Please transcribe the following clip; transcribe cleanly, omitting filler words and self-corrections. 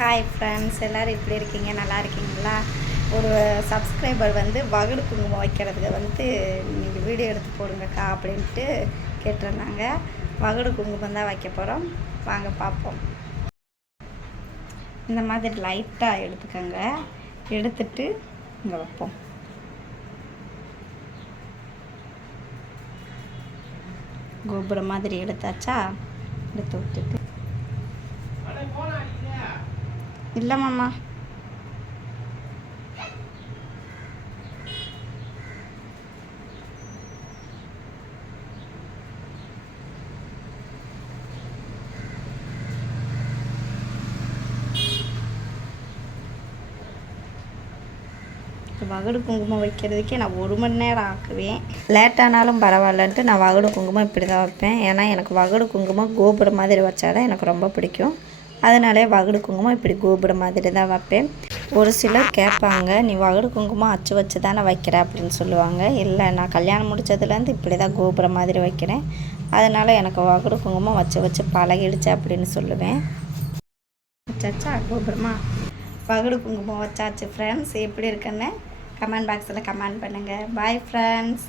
Hi friends, எல்லோரும் எப்படி இருக்கீங்க? நல்லா இருக்கீங்களா? ஒரு சப்ஸ்கிரைபர் வந்து வகுடு குங்குமம் வைக்கிறதுக்கு வந்து நீங்கள் வீடியோ எடுத்து போடுங்கக்கா அப்படின்ட்டு கேட்டிருந்தாங்க. வகுடு குங்குமம் தான் வைக்க போகிறோம். வாங்க பார்ப்போம். இந்த மாதிரி லைட்டாக எடுத்துக்கோங்க. எடுத்துட்டு இங்கே வைப்போம். கோபுரம் மாதிரி எடுத்தாச்சா? எடுத்து விட்டுட்டு இல்லை மாமா, வகுடு குங்குமம் வைக்கிறதுக்கே நான் 1 மணி நேரம் ஆக்குவேன். லேட்டானாலும் பரவாயில்லன்ட்டு நான் வகுடு குங்குமம் இப்படி தான் வைப்பேன். ஏன்னா எனக்கு வகுடு குங்குமம் கோபுரம் மாதிரி வச்சா தான் எனக்கு ரொம்ப பிடிக்கும். அதனாலே வகுடு குங்குமம் இப்படி கோபுரம் மாதிரி தான் வைப்பேன். ஒரு சிலர் கேட்பாங்க, நீ வகுடு குங்குமம் அச்சு வச்சு தானே வைக்கிற அப்படின்னு சொல்லுவாங்க. இல்லை, நான் கல்யாணம் முடித்ததுலேருந்து இப்படி தான் கோபுரம் மாதிரி வைக்கிறேன். அதனால் எனக்கு வகுடு குங்குமம் வச்சு வச்சு பழகிடுச்சு அப்படின்னு சொல்லுவேன். வச்சாச்சா கோபுரமா? வகுடு குங்குமம் வச்சாச்சு ஃப்ரெண்ட்ஸ். எப்படி இருக்குன்னு கமெண்ட் பாக்ஸில் கமெண்ட் பண்ணுங்கள். Bye friends.